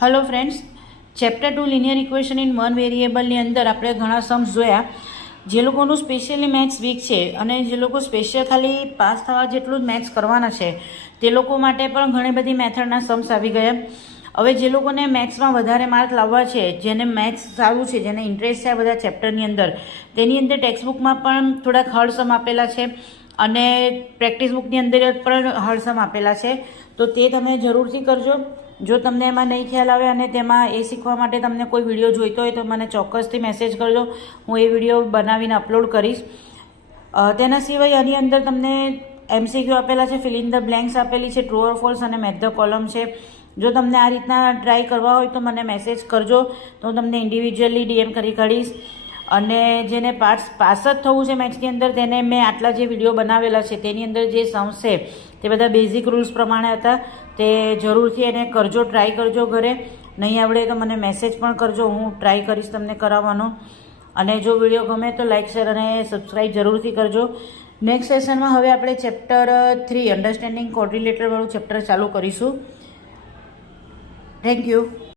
Hello friends, chapter 2 linear equation in one वेरिएबलની અંદર આપણે ઘણા सम्स જોયા। જે લોકોનું સ્પેશિયલી મેથ્સ વીક છે અને જે લોકો સ્પેશિયલ ખાલી પાસ થવા જેટલું જ મેથ્સ કરવાના છે તે લોકો માટે પણ ઘણી બધી મેથડના सम्स આવી ગયા। હવે જે લોકોને મેથ્સમાં વધારે માર્ક લાવવા છે, જેને મેથ્સ સારું છે, જેને ઇન્ટરેસ્ટ છે આ બધા ચેપ્ટરની અંદર, તેની અંદર ટેક્સ્ટબુકમાં પણ થોડાક હાર્ડ સમ આપેલા છે અને પ્રેક્ટિસ બુકની અંદર પણ હાર્ડ સમ આપેલા છે, તો તે તમે જરૂરથી કરજો। જો તમને એમાં નહીં ખ્યાલ આવે અને તેમાં એ શીખવા માટે તમને કોઈ વિડીયો જોઈતો હોય તો મને ચોક્કસથી મેસેજ કરજો, હું એ વિડીયો બનાવીને અપલોડ કરીશ। તેના સિવાય આની અંદર તમને એમસીક્યુ આપેલા છે, ફિલ ઇન ધ બ્લેન્ક્સ આપેલી છે, ટ્રુ ઓર ફોલ્સ અને મેથ ધ કોલમ છે। જો તમને આ રીતના ટ્રાય કરવા હોય તો મને મેસેજ કરજો, તો હું તમને ઇન્ડિવિજ્યુઅલી ડીએમ કરી કાઢીશ। અને જેને પાસ જ થવું છે મેથ્સની અંદર, તેને મેં આટલા જે વિડીયો બનાવેલા છે તેની અંદર જે सम्स છે તે બધા બેઝિક રૂલ્સ પ્રમાણે હતા, તે જરૂરથી એને કરજો, ટ્રાય કરજો ઘરે। નહીં આવડે તો મને મેસેજ પણ કરજો, હું ટ્રાય કરીશ તમને કરાવવાનો। અને જો વિડીયો ગમે તો લાઇક, શેર અને સબસ્ક્રાઈબ જરૂરથી કરજો। નેક્સ્ટ સેશનમાં હવે આપણે ચેપ્ટર 3 અન્ડરસ્ટેન્ડિંગ કોર્ડિલેટરવાળું ચેપ્ટર ચાલુ કરીશું। Thank you.